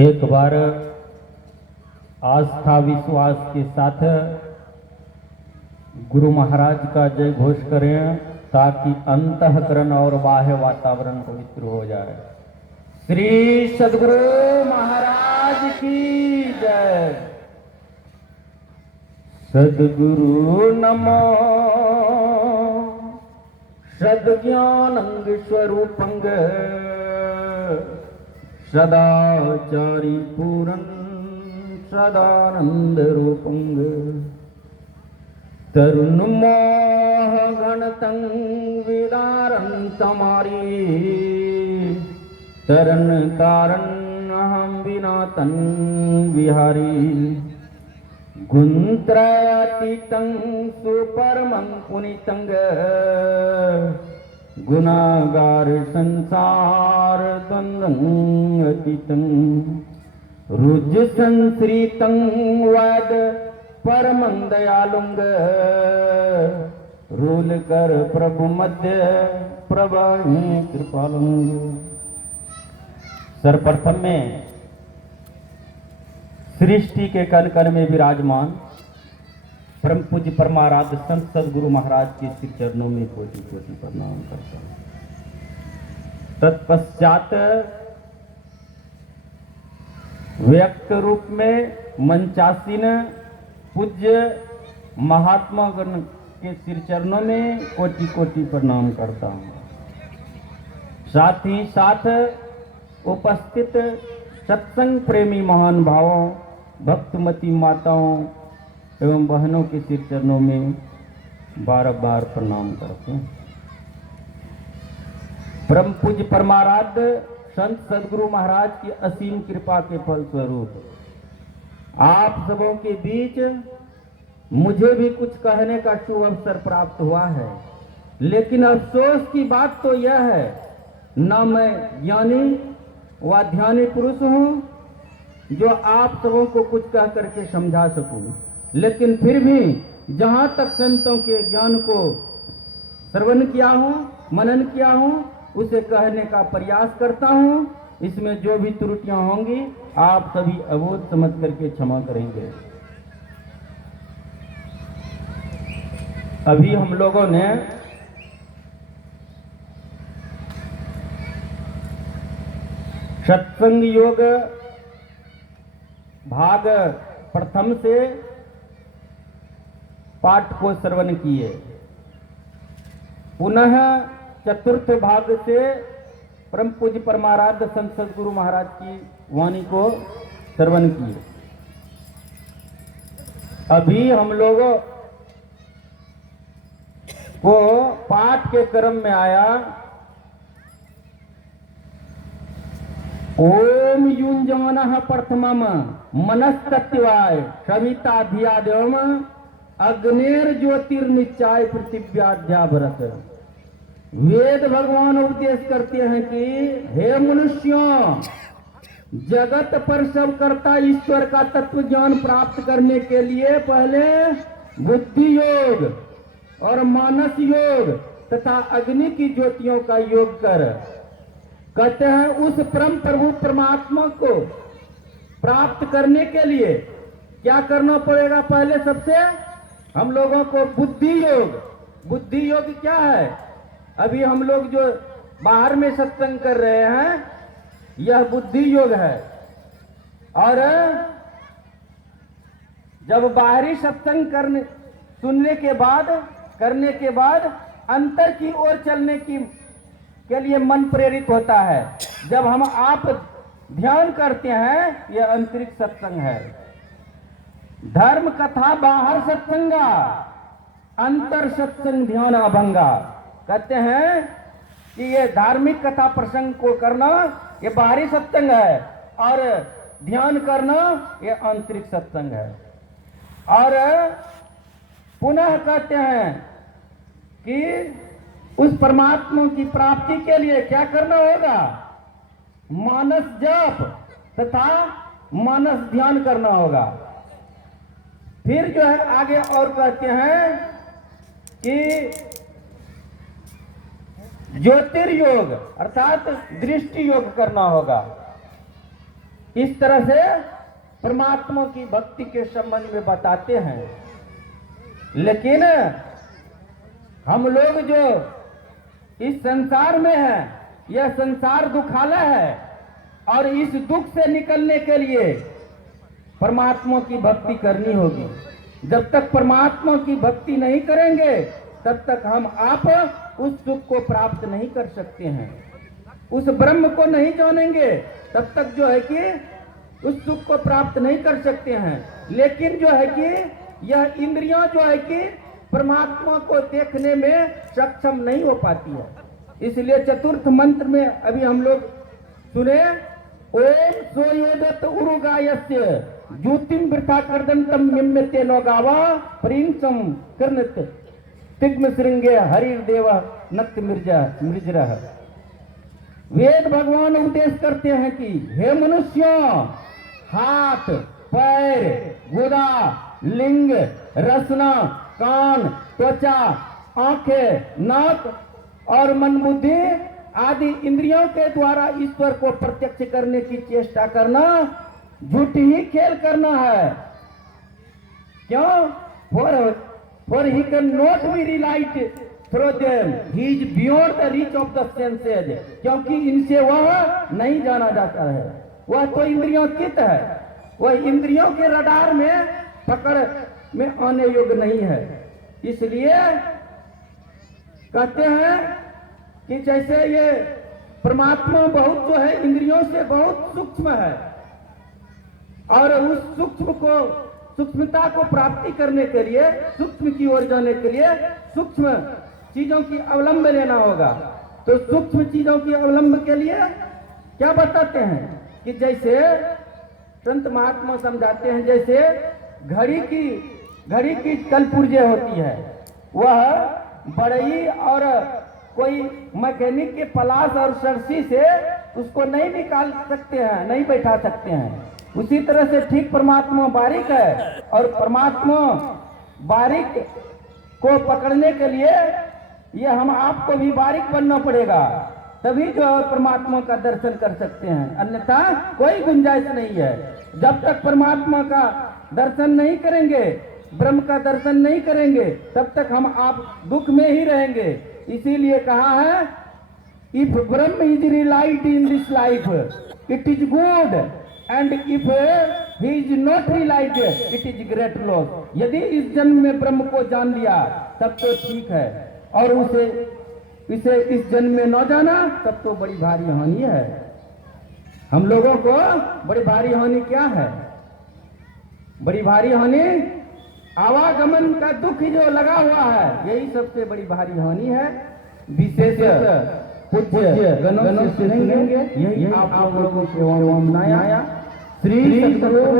एक बार आस्था विश्वास के साथ गुरु महाराज का जय घोष करें ताकि अंतःकरण और बाह्य वातावरण पवित्र हो जाए। श्री सद्गुरु महाराज की जय। सद्गुरु नमो सद्ज्ञानंग स्वरूपंग सदाचारी पूरन सदानंद रूपंग तरुण मोह गणतं विदारं तमारी तरन कारण हम विनातन विहारी गुणत्रयातीतं सुपरमं पुनीतं गुणागार संसार द्वंद्वं अतीतं रुज संश्रितं वद परमं दयालुं रूल कर प्रभु मध्य प्रभाहि कृपालुं। सर्वप्रथम में सृष्टि के कण कण में विराजमान परम पूज्य परमाराध्य संत सद्गुरु महाराज के श्री चरणों में कोटि कोटि प्रणाम करता हूं। तत्पश्चात व्यक्त रूप में मंचासीन पूज्य महात्मा गण के श्री चरणों में कोटि कोटि प्रणाम करता हूं। साथ ही साथ उपस्थित सत्संग प्रेमी महान भावों भक्तमती माताओं एवं बहनों के सिर चरणों में बार बार प्रणाम करते हैं। परम पूज्य परमाराध्य संत सद्गुरु महाराज की असीम कृपा के फलस्वरूप आप सबों के बीच मुझे भी कुछ कहने का शुभ अवसर प्राप्त हुआ है, लेकिन अफसोस की बात तो यह है न मैं ज्ञानी व ध्यानी पुरुष हूं जो आप सबों को कुछ कह करके समझा सकूं, लेकिन फिर भी जहां तक संतों के ज्ञान को श्रवण किया हूं, मनन किया हूं, उसे कहने का प्रयास करता हूं। इसमें जो भी त्रुटियां होंगी आप सभी अबोध समझ करके क्षमा करेंगे। अभी हम लोगों ने सत्संग योग भाग प्रथम से पाठ को श्रवण किए, पुनः चतुर्थ भाग से परम पूज्य परमाराध्य संत सद्गुरु महाराज की वाणी को श्रवण किए। अभी हम लोगों को पाठ के क्रम में आया ओम युंजवनः प्रथमम मनस्तत्वाय सविताधियादेवम अग्नेर ज्योतिर्निचाय पृथिव्याध्या भरत। वेद भगवान उपदेश करते हैं कि हे मनुष्यों, जगत पर सब कर्ता ईश्वर का तत्व ज्ञान प्राप्त करने के लिए पहले बुद्धि योग और मानस योग तथा अग्नि की ज्योतियों का योग कर। कहते हैं उस परम प्रभु परमात्मा को प्राप्त करने के लिए क्या करना पड़ेगा? पहले सबसे हम लोगों को बुद्धि योग। बुद्धि योग क्या है? अभी हम लोग जो बाहर में सत्संग कर रहे हैं यह बुद्धि योग है, और जब बाहरी सत्संग सुनने के बाद अंतर की ओर चलने के लिए मन प्रेरित होता है। जब हम आप ध्यान करते हैं यह आंतरिक सत्संग है। धर्म कथा बाहर सत्संगा, अंतर सत्संग ध्यान अभंगा। कहते हैं कि ये धार्मिक कथा प्रसंग को करना ये बाहरी सत्संग है, और ध्यान करना ये आंतरिक सत्संग है। और पुनः कहते हैं कि उस परमात्मा की प्राप्ति के लिए क्या करना होगा? मानस जप तथा मानस ध्यान करना होगा। फिर जो है आगे और कहते हैं कि ज्योतिर्योग अर्थात दृष्टि योग करना होगा। इस तरह से परमात्मा की भक्ति के संबंध में बताते हैं। लेकिन हम लोग जो इस संसार में है, यह संसार दुखालय है, और इस दुख से निकलने के लिए परमात्मा की भक्ति करनी होगी। जब तक परमात्मा की भक्ति नहीं करेंगे तब तक हम आप उस सुख को प्राप्त नहीं कर सकते हैं। उस ब्रह्म को नहीं जानेंगे तब तक जो है कि उस सुख को प्राप्त नहीं कर सकते हैं। लेकिन जो है कि यह इंद्रियां जो है कि परमात्मा को देखने में सक्षम नहीं हो पाती है। इसलिए चतुर्थ मंत्र में अभी हम लोग सुने, ओम सोयोदत उरुगायस्य ज्योतिम वृथा कर्दंतम निम्यते नोगावा परिंचम कर्णत तिग्म श्रृंगे हरिर्देव नक्त मृजरह। वेद भगवान उपदेश करते हैं कि हे मनुष्यों, हाथ, पैर, गुदा, लिंग, रसना, कान, त्वचा, आंखें, नाक और मन बुद्धि आदि इंद्रियों के द्वारा ईश्वर को प्रत्यक्ष करने की चेष्टा करना झूठी ही खेल करना है। क्यों? For he cannot be realized through them. He is beyond the reach of the senses. क्योंकि इनसे वह नहीं जाना जाता है। वह तो इंद्रियों-तीत है, वह इंद्रियों के रडार में पकड़ में आने योग्य नहीं है। इसलिए कहते हैं कि जैसे ये परमात्मा बहुत जो है इंद्रियों से बहुत सूक्ष्म है, और उस सूक्ष्मता को प्राप्ति करने के लिए, सूक्ष्म की ओर जाने के लिए सूक्ष्म चीजों की अवलंब लेना होगा। तो सूक्ष्म चीजों की अवलंब के लिए क्या बताते हैं कि जैसे संत महात्मा समझाते हैं, जैसे घड़ी की कलपुर्जे होती है, वह बड़ई और कोई मैकेनिक के पलाश और सरसी से उसको नहीं निकाल सकते हैं, नहीं बैठा सकते हैं। उसी तरह से ठीक परमात्मा बारीक है, और परमात्मा बारीक को पकड़ने के लिए ये हम आपको भी बारीक बनना पड़ेगा, तभी जो है परमात्मा का दर्शन कर सकते हैं। अन्यथा कोई गुंजाइश नहीं है। जब तक परमात्मा का दर्शन नहीं करेंगे, ब्रह्म का दर्शन नहीं करेंगे, तब तक हम आप दुख में ही रहेंगे। इसीलिए कहा है, if Brahma is realised in this life it is good, and if he is not realised it is great loss. यदि इस जन्म में ब्रह्म को जान लिया तब तो ठीक है, और इसे इस जन्म में न जाना तब तो बड़ी भारी हानि है। हम लोगों को बड़ी भारी हानि क्या है? बड़ी भारी हानि आवागमन का दुख जो लगा हुआ है, यही सबसे बड़ी भारी हानि है। विशेष पूज्य गणों से सुनेंगे, यही आप लोगों को सेवा में आया। श्री सतगुरु